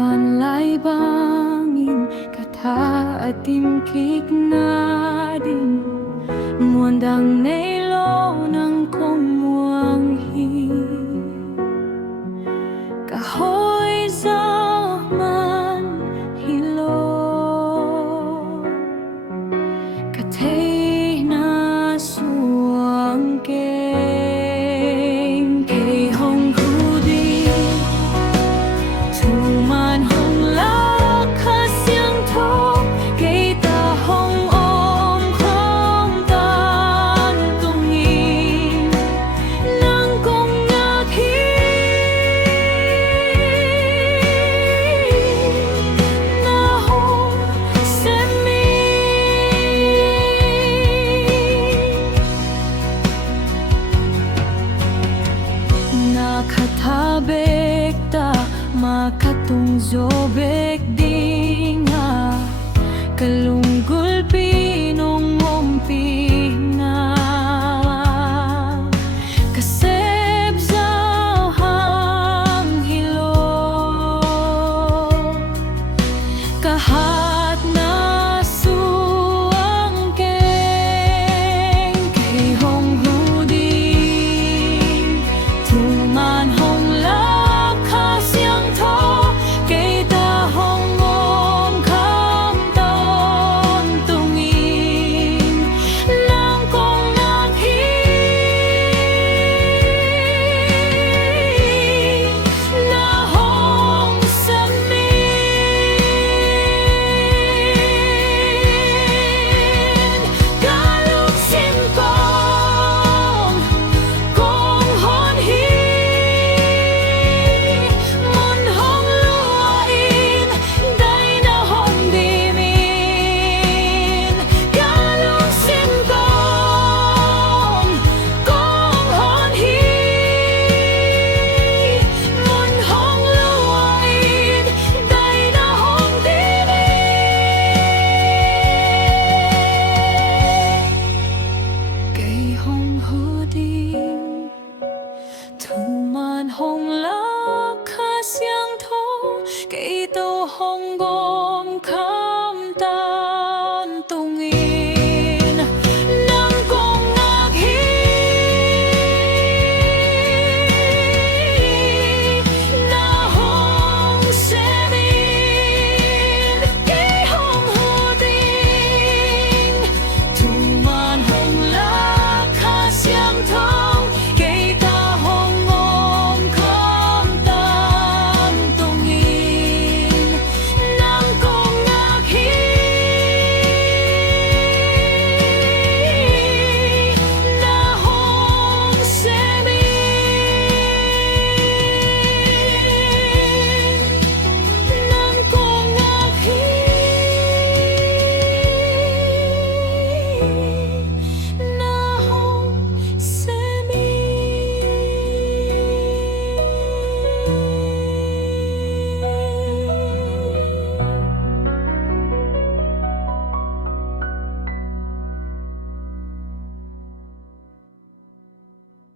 Van lai bangin kata atim kik na din muôn đằng nay lo nang không muang hi cả hối gió man hi lo cả thế na suang keng kay hong khu đi thu man hong la kha siang tho kay ta hong om không tan tung nghi nang kong nga khi na hong sem mi na khatha bek ta ma khatung zo bek ding ha kalung